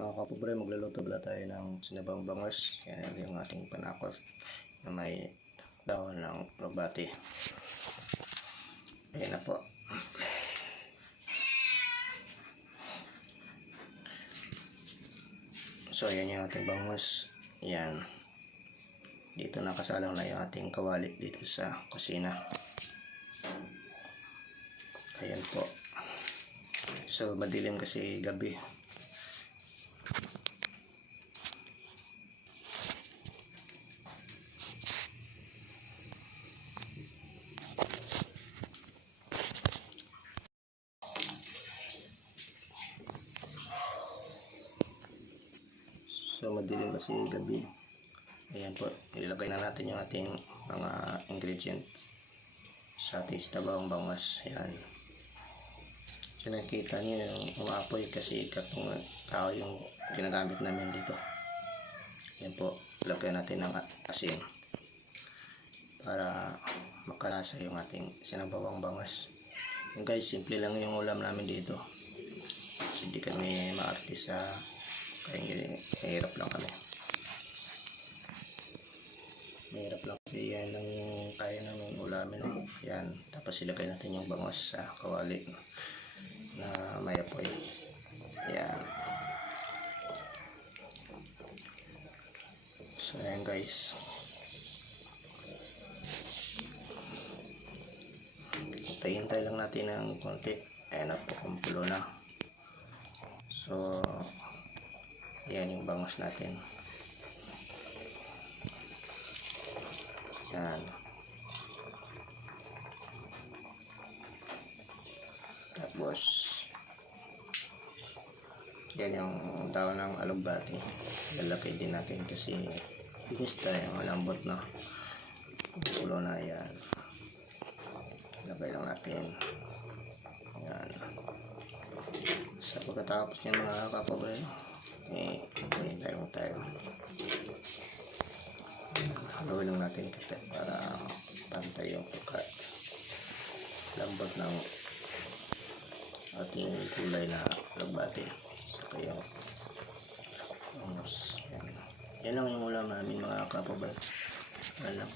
Mga kapobre, magluluto pala tayo ng sinabang bangos. Yan yung ating panakot na may dahon ng robati. Ayan na po. So yan yung ating bangos. Yan. Dito nakasalang na yung ating kawali dito sa kusina. Ayan po. So madilim kasi gabi. So madilim kasi gabi. Ayan po, ilagay na natin yung ating mga ingredient sa ating sinabawang bangos. Ayan. So nakikita nyo yung umaapoy kasi katong tao yung ginagamit namin dito. Ayan po, ilagay natin ng asin para makalasa yung ating sinabawang bangos. Yung guys, simple lang yung ulam namin dito. Hindi kami maarte sa kaya hirap lang kami. Mahirap lang kasi yan ang kaya namin ulamin. Yan. Tapos ilagay natin yung bangos sa kawali na may apoy. Yan. So yan guys. Hintay-hintay lang natin ng konti. Ayan na po, kumukulo na. So yan yung bangos natin. Yan. Tapos yan yung daon ng alugbati. Lalagay din natin kasi gusto yung malambot na. Kulo na yan. Lagay lang natin. Yan. Sa pagkatapos yan mga kapobre, hintayin mo tayo. Haluin lang natin kasi para pantay yung pagkat lambot ng ating kulay na lagbati. Saka yung bangos. Yan lang yung ulam namin mga kapobre. Yan lang.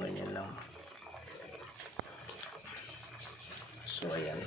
Ganyan lang. So ayan.